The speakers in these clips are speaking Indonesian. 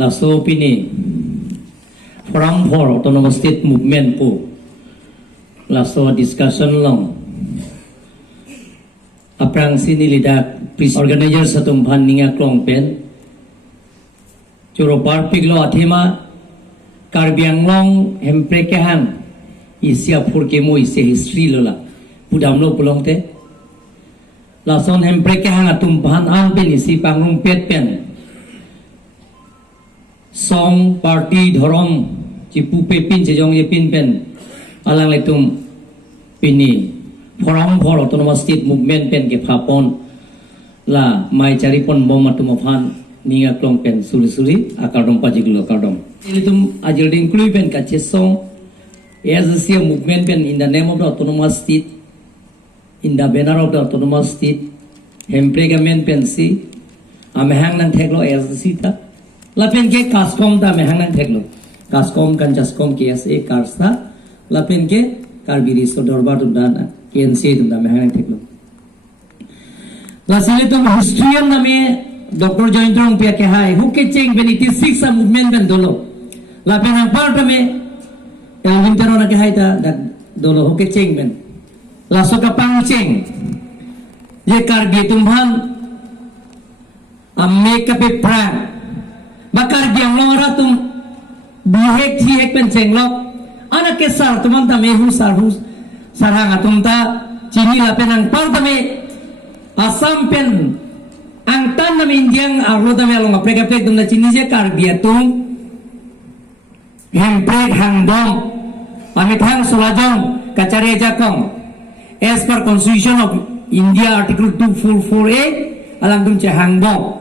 laso pini Forum for Autonomous State Movement po laso discussion long aprang sinilidak organizer sa tumpan ninga klong pen Churo parpiglo athema Karbiang long hemprekehan isya purkemo isya history lola pudamlo pulongte lason hemprekehan atumpan ang pen isi pangrung pet pen song party dhorom chipu pepin chejong ye pin pen alang letum pini Forum for Autonomous State Movement pen ke phapon la mai charipon bom atumaphan ninga klong pen suri akadom pajiglo akadom ilitum ajilding klui pen ka chesong as a movement pen in the name of the autonomous state in the banner of the autonomous state hempregamen pen si amehang nang theklo as a sita lapen ke kaskom ta mehang nang theklo kaskom kan jaskom ke as a karsa lapen ke karbiri so dorbar tum dana KNC tum da mehang nang theklo lasile tum historian name Dr. Jointrong pia ke hai who ke cheng ben 86 a movement ben dolo la pen ang part me Elvin Terona ke hai ta dolo who ke cheng ben la so ka pang cheng ye kar bi tumbhan amme ka pe pra bakar biang lo ra tum buhek thi ek pen cheng lo ana ke sar tumam ta me hu sarang atum ta chini la pen ang part me asam pen ang tan na mindiang arlo ta melong aprek tum na chini je kar biatung hemprek hangdom amit hang solajong kacare jakong as per constitution of India article 244A alang tum che hangdom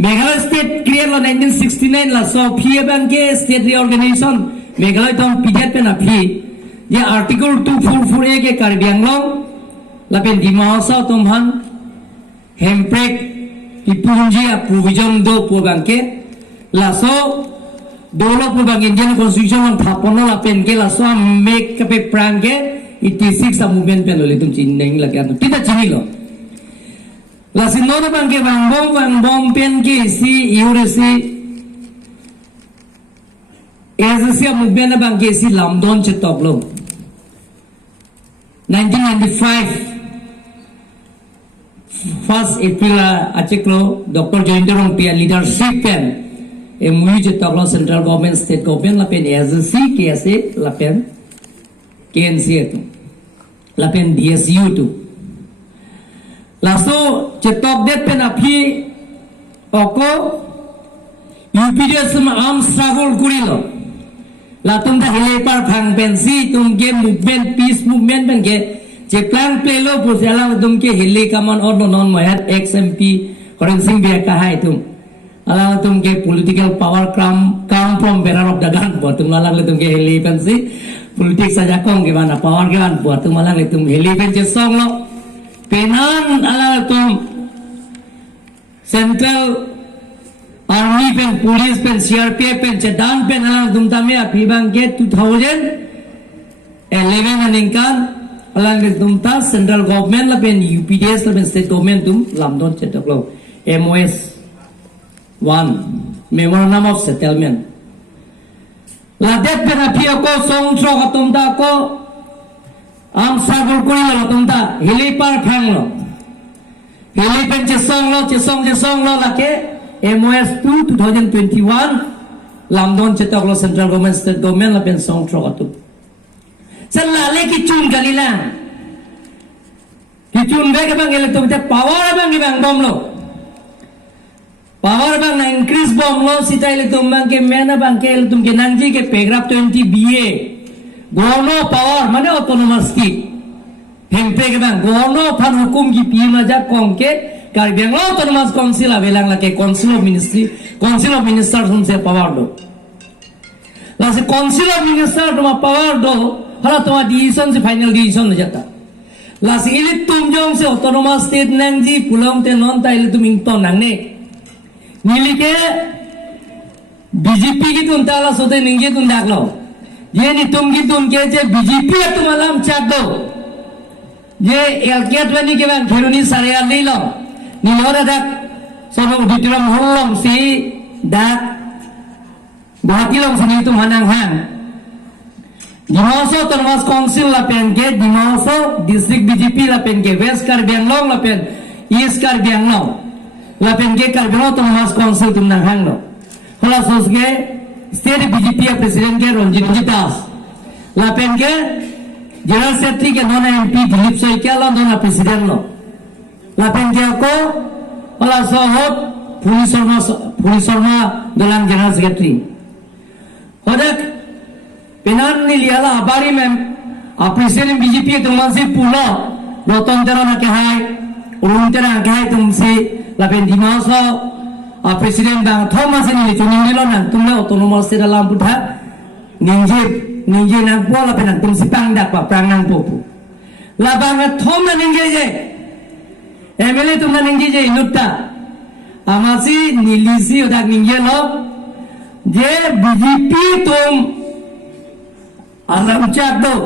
Meghalaya state create on 1969 la so phi ban ke state reorganization Meghalaya tom pijet pe na phi ye article 244A ke kar bianglong la pen dimasa tum han hemprek Ipunji a provision do pogangke laso dolo pogang Indian constitution ang thapono la pen ke laso make kape prangke 86 a movement pen lole tum chinneng lagyan kita chinilo lasino na bangke bangbong pen ke si uresi Asia movement na bangke si lamdon chetoklo 1995 1st April achiklo Dr. Jointrong pia leadership pen MOU chetoklo central government state government la pen agency KSA la pen KNC tu la pen DSU tu laso chetok det pen api oko UPDS ma arm struggle kurilo la tum da hele par phang pen si tum ke movement peace movement pen ke je plan plelo pusala tum ke hele kaman or non mohat XMP Koren Singh be ka hai tum ala tum ke political power come from bearer of the gun buat tum ala tum ke hele pen si politics saja kong ke mana power ke ban buat tum ala tum hele pen je song lo penan ala tum central army pen police pen CRPF pen chedan pen ala tum tame api bang ke 2011 aningkan alang tumta central government la pen UPDS la pen state government tum lamdon chetaklo MOS 1 memorandum of settlement la det pen apia ko song tro tumta ko am sabur kuri la tumta hili par phang lo hili pen che song lo la ke MOS 2 2021 lamdon chetaklo central government state government la pen song tro tum Salale kicun kalilang kicun baik bang elektrum te power bang bang bom lo power bang na increase bom lo sita elektrum bang ke mena bang ke elektrum ke nangji ke paragraph 20 BA gono power mane autonomous state hempe ke bang gono phan hukum ki pi ma ja kong ke kar bang autonomous council avelang la ke council of ministers hum se power do la se council of ministers do power do hala toma decision se final decision na jata las ile tum jong se autonomous state nangji pulong te non ta ile tum ingto nangne nili ke BJP ki tum tala sote ningge tum daklo ye ni tum ki tum ke je BJP tum alam chat do ye elkiat wani ke bang kheruni sare ni lo ni lora dak sono uditram hollom si dak Guwahati long sini tu manang hang. Dimauso Autonomous Council lapen ke, Dimauso District BJP lapen ke, West Karbi Anglong lapen, East Karbi Anglong lapen ke Karbi Anglong Autonomous Council tu manang hang lo. Hala sos ke State BJP President ke Ranjit Das lapen ke General Secretary ke non MP Dilip Saikia lo non President lo. Lapen ke ako hala sohot Police Sarma dalam General Secretary. Odak penan ni liala abari mem Presiden BJP tu masih pulau roton tera nak hai urun tera nak hai tumsi lapen Dimauso Presiden bang Thomas ni tuning ni lo nan tumle Autonomous State dalam putha ninje nang po lapen nang tumsi pang dak pa prang nang popu labang Thom na ninje je MLA tum na ninje je inutta amasi nilisi odak ninje lo je BJP tum Alam ucap tu,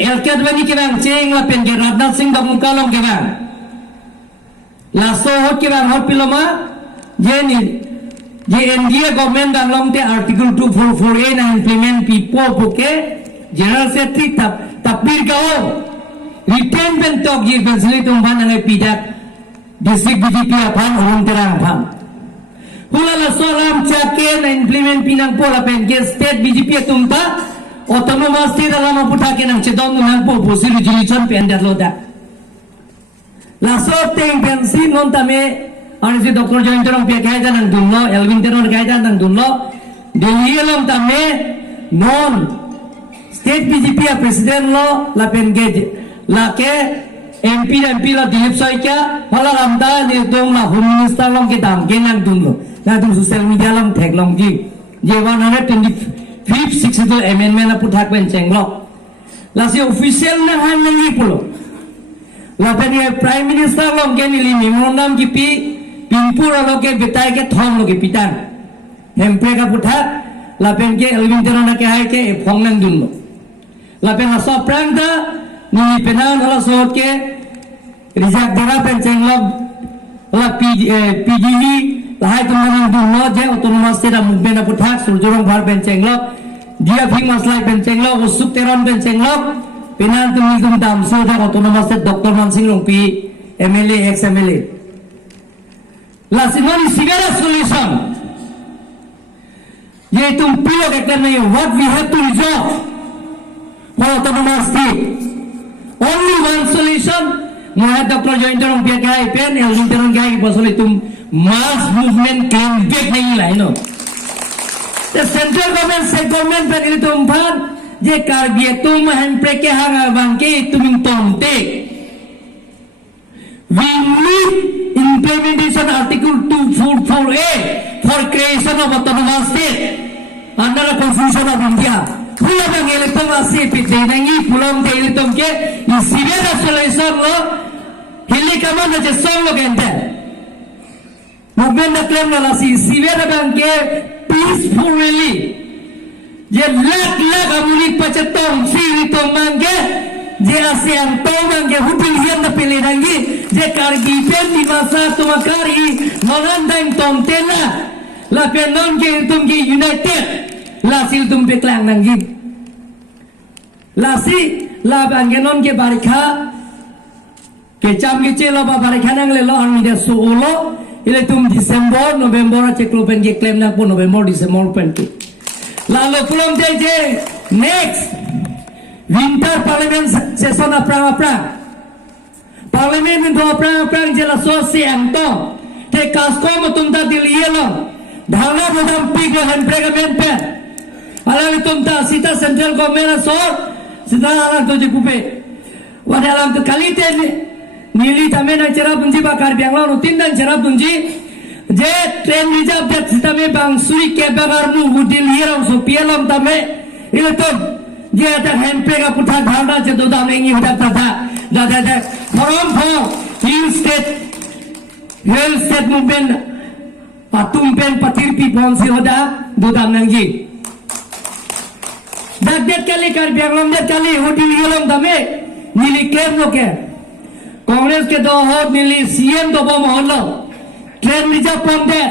elkat bani kebang ceng lapen ke Rajnath Singh dah mukalong kebang, laso hot kebang hot piloma, je NDA government dah long te Article 244A na implement pipo puke General Secretary tapir kau, retain bentok je pensili tumban angai pidak District BJP apan orang terang pam. Hula laso alam cake na implement pinang pola pen ke State BJP tumpa. Autonomous State dalam aputa ke nang cedong nang po posir jilichon pendat loda. Laso teng pensi non tame ansi Dr. Jointerong pia kaya nang dunlo, Elvin Teron kaya nang dunlo. Delhi tame non State BJP President lo lapen ge lake MP lo Dilip Saikia hala ramda ni dong la Home Minister long ke dam ge nang dunlo. Na tum social media long tag long ji. Je 125 62 amendment puthak pen chenglok lasi official na han ngi pulo la pen prime minister long ke ni memorandum ki pi pinpura lo ke betai ke thong lo ke pitan hempre ka puthak la pen ke elvin terona ke hai ke phong nang dun lo la pen aso prang da ni penan hala so ke rijak dara pen chenglok la PGV lahai tumang dunlo je Autonomous State movement na puthak surjorong bhar pen chenglok dia phing maslai pen chenglok usuk teron pen chenglok penan tum dam so da Autonomous State Dr. Mansing Rongpi MLA ex MLA la simani sigara solution ye tum pilo ke karne what we have to resolve for Autonomous State only one solution Mohad Dr. Jointerong pia kai pen Elvin Teron kai pasal tum mass movement claim back nahi lai no. The central government, state government pen ini tumpan je karbiya tum handbrake ke hang bangke tuming tomte. We need implementation Article 244A for creation of Autonomous State under the Constitution of India. Pula bang elektron masih pite nangi pulang te elektron ke isibera solution lo hili kaman je song lo gente. Movement na claim na lasi sibera bang ke peacefully je lak amulik pacetong siri tong mangge je ASEAN tong mangge hutil hian na pili nangi je kargi pen di masa tumakari nonandang tong tela la penon ke tum ki united la sil tum pe klang nangi la si la bangenon ke barikha ke cham ke chelo ba barikha nang le lo an de suolo ile tum Desember November ceklo pen ke claim na po November December pen tu lalu pulang je next winter parliament session aprang parliament into aprang je la so siang to te kasko mo tum ta diliye lo dhana bodam pig lo handbrake men pe ala tum ta sita central government so sita ala to je kupe wadalam tu kalite Nili tamena cerap punji bakar bianglo rutin dan cerap punji je train reserve dat sitame bang suri ke bagar mu hudil hirang so pialam tame ile to je ada handbrake ka putha dhanda je dodam engi hudak tata da from hill state movement patumpen patirpi ponsi hoda dodam nangi dat kali kar bianglo dat kali hudil hirang tame nili claim lo ke Congress के दो होत नीली सीएम तो बम होलो train reserve पंदे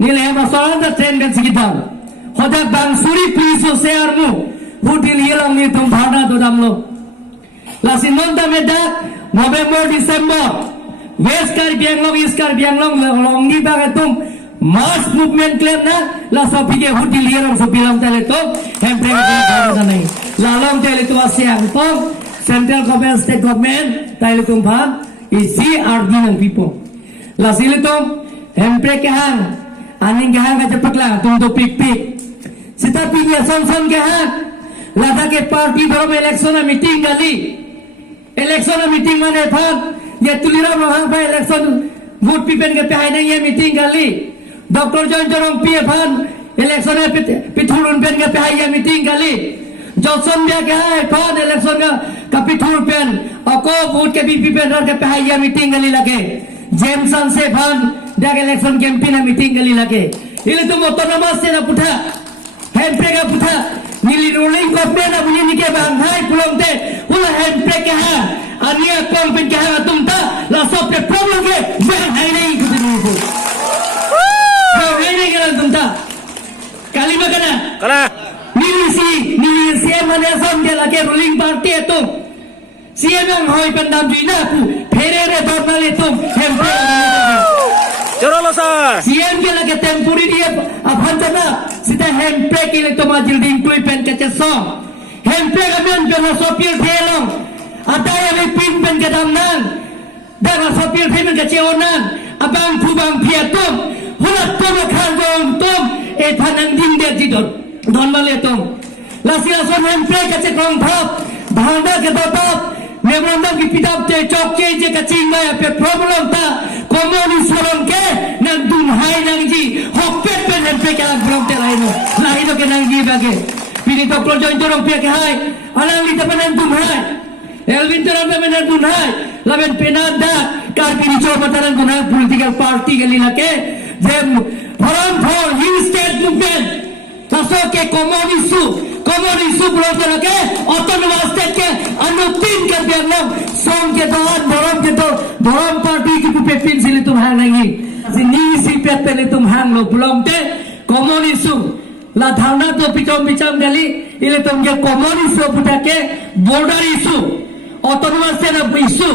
नीले हम सरांदा ट्रेन बेच की दाम hodak bang suri please so share mu hudil hilang ni tum bhana to damlo la sinonda medak November December West Karbi Anglong East Karbi Anglong long ni ba tum mass movement claim na la sopi ke hudil hilang so bilang tele to hempre ka nahi la long tele to asyang to central government state government tele tum bhan isi arguing people la sile to hempre ke hang aning ke hang ka cepat lah tum to pik pik sita pinya son ke hang lada ke party dalam election meeting kali election meeting mana phan ye tulira mahang pa election vote pipen ke pahai na ye meeting kali Dr. John Jorong P. Phan election pithurun pen ke pahai ye meeting kali Johnson dia ke hai phan election ka pithur pen ako vote ke BP pen ke pahai ye meeting kali lage Jameson se phan dia ke election campaign meeting kali lage ile tu autonomous se na putha hempre ka putha nili ruling government na bunyi nike banghai pulong te hula hempre ke ha ania kompen ke ha tumta la sop pe problem ke banghai nahi kudini ko banghai nahi kala tumta kali magana Kala. nili si mane som de lage ruling party to CM ang hoy pandam dina pu phere re dornale tum hempre Jorolo sir. CM के लगे टेम्पोरी दिए अफंजना सीधा हेम्प्रे के लिए तो माजिल दिन कोई पेन के चेसो हेम्प्रे का मेन पे ना सोपियल थेलों आता है वे पिन पेन के दामनां dah sopiel thaiman ke ceonan abang phubang phiatum hula tom khan gong tom e thanang ding de jidot don male tom lasia son hempre ke che kong thap bhanda ke dotap memorandum ki pitap te chok che je ka ching ma pe problem ta komoni sorom ke nang dun hai nang ji hokpet pen hempre ke lang problem te laino ke nang ji bage pini to project jorong pe ke hai alang li tapanan dun hai Elvin Teran menan bunhai laben penada karpini chobataran bunhai political party ke lina ke jem forum for new state movement taso ke common issue bloke ke autonomous state ke anutin ke biarlam som ke doan borom party ki pepin sili tum hang nahi sini si pepele tum hang lo blom te common issue la dhana to picham gali ile tum ke common issue puta ke border issue autonomous state issue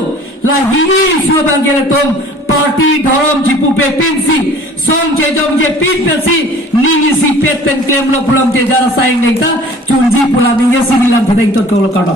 la hini issue bangere tom party dharam jipu pe pinsi som je jom je pit pensi ningi si pet pen claim lo pulam te jara saing neta chunji pulam ninge sinilam thadeng to kolo kato